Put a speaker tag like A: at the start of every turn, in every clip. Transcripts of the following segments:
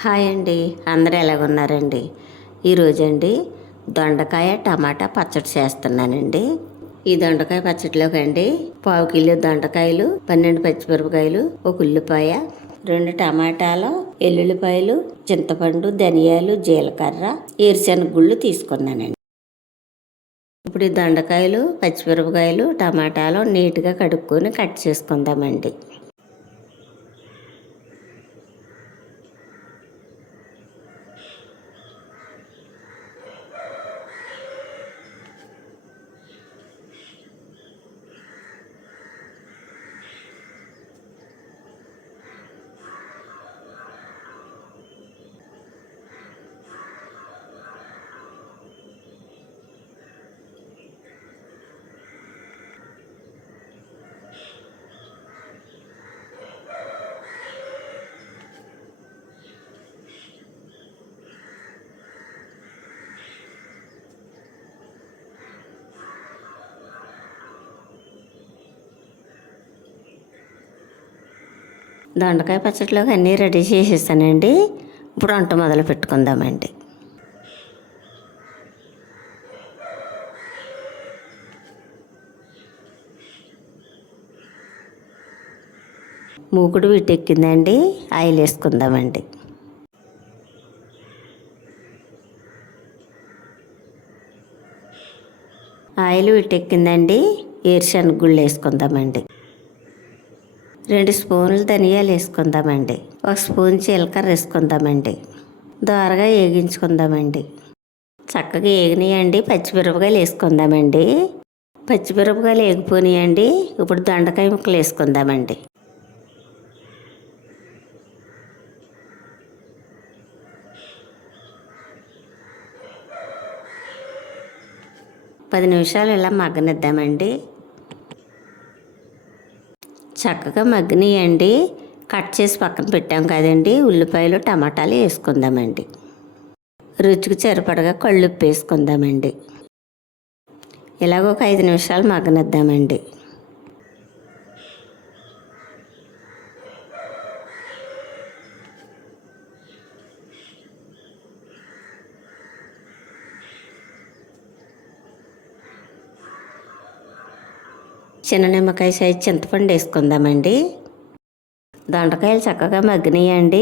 A: Hi అండి. అందరూ ఎలాగున్నారండి? ఈరోజండి దొండకాయ టమాటా పచ్చడి చేస్తున్నానండి. ఈ దొండకాయ పచ్చడిలోకి అండి పావు కిలో దొండకాయలు పన్నెండు పచ్చిమిరపకాయలు ఒక ఉల్లిపాయ రెండు టమాటాలు ఎల్లుల్లిపాయలు చింతపండు ధనియాలు జీలకర్ర ఏరుశనగ గుళ్ళు తీసుకున్నానండి. ఇప్పుడు ఈ దొండకాయలు పచ్చిమిరపకాయలు టమాటాలు నీట్గా కడుక్కొని కట్ చేసుకుందామండి. దొండకాయ పచ్చడిలోకి అన్నీ రెడీ చేసేసానండి ఇప్పుడు వంట మొదలు పెట్టుకుందామండి. మూకుడు వీటెక్కిందండి ఆయిల్ వేసుకుందామండి. ఆయిల్ వీటెక్కిందండి ఏరుశనగ గుళ్ళు వేసుకుందామండి. రెండు స్పూన్లు ధనియాలు వేసుకుందామండి. ఒక స్పూన్ జీలకర్ర వేసుకుందామండి. దోరగా వేగించుకుందామండి. చక్కగా వేగినాయండి. పచ్చిమిరపకాయలు వేసుకుందామండి. పచ్చిమిరపకాయలు వేగిపోయినాయండి. ఇప్పుడు దొండకాయ ముక్కలు వేసుకుందామండి. పది నిమిషాలు ఇలా మగ్గనిద్దామండి. చక్కగా మగ్గినాయండి. కట్ చేసి పక్కన పెట్టాం కదండి. ఉల్లిపాయలు టమాటాలు వేసుకుందామండి. రుచికి సరిపడగా కళ్ళుప్పు వేసుకుందామండి. ఇలాగ ఒక ఐదు నిమిషాలు మగ్గనిద్దామండి. చిన్న నిమ్మకాయ సైజ్ చింతపండు వేసుకుందామండి. దొండకాయలు చక్కగా మగ్గినాయండి.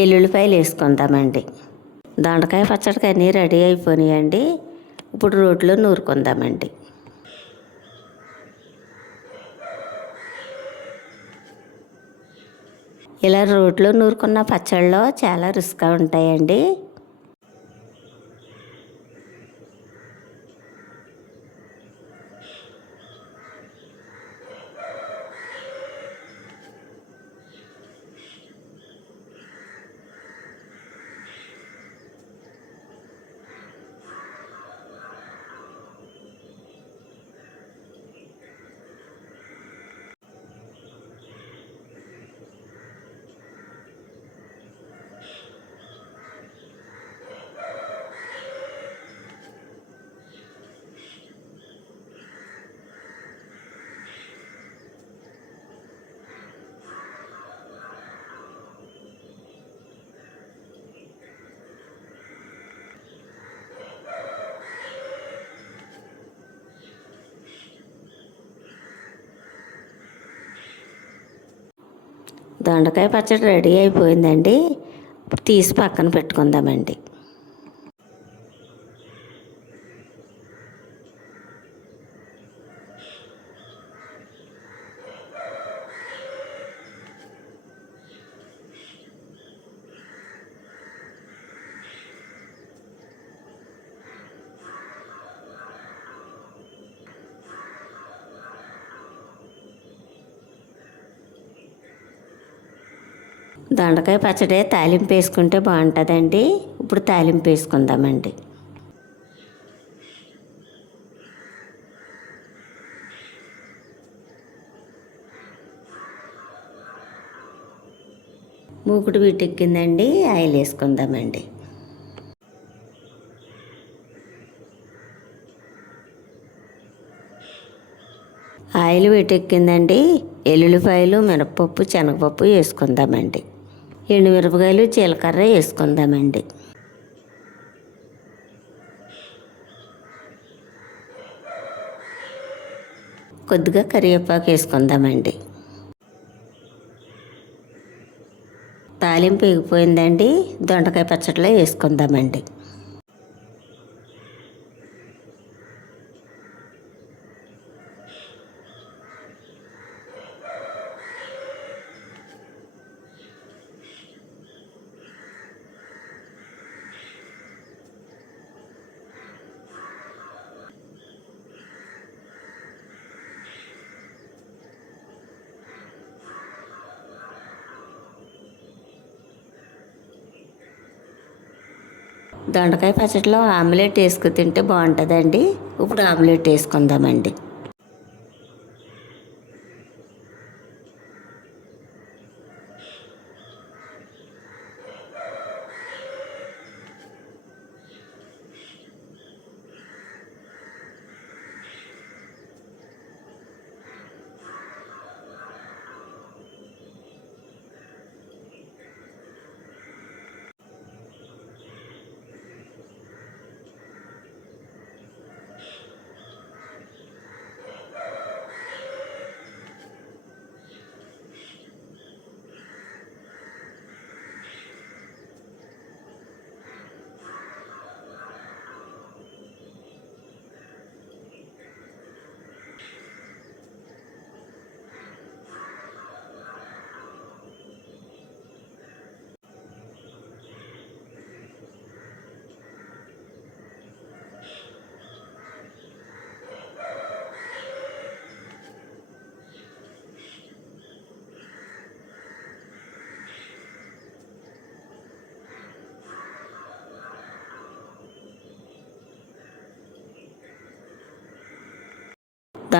A: ఎల్లుల్లిపాయలు వేసుకుందామండి. దొండకాయ పచ్చడికి అన్నీ రెడీ అయిపోయినాయండి. ఇప్పుడు రోట్లో నూరుకుందామండి. ఇలా రోట్లో నూరుకున్న పచ్చళ్ళు చాలా రుచిగా ఉంటాయండి. దొండకాయ పచ్చడి రెడీ అయిపోయిందండి. తీసి పక్కన పెట్టుకుందామండి. దొండకాయ పచ్చడి తాలింపు వేసుకుంటే బాగుంటుందండి. ఇప్పుడు తాలింపు వేసుకుందామండి. మూకుడు వీటెక్కిందండి. ఆయిల్ వేసుకుందామండి. ఆయిల్ వీటెక్కిందండి. ఎల్లుల్లిపాయలు మినపప్పు శనగపప్పు వేసుకుందామండి. ఎండుమిరపకాయలు జీలకర్ర వేసుకుందామండి. కొద్దిగా కరివేపాకు వేసుకుందామండి. తాలింపు ఎగిపోయిందండి దొండకాయ పచ్చడిలో వేసుకుందామండి. దొండకాయ పచ్చడిలో ఆమ్లెట్ వేసుకు తింటే బాగుంటుందండి. ఇప్పుడు ఆమ్లెట్ వేసుకుందామండి.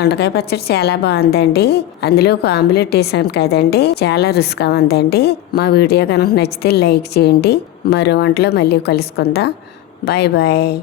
A: దొండకాయ పచ్చడి చాలా బాగుందండి. అందులో ఒక ఆమ్లెట్ వేసాను కదండి. చాలా రుచిగా ఉందండి. మా వీడియో కనుక నచ్చితే లైక్ చేయండి. మరో వంటలో మళ్ళీ కలుసుకుందాం. Bye bye.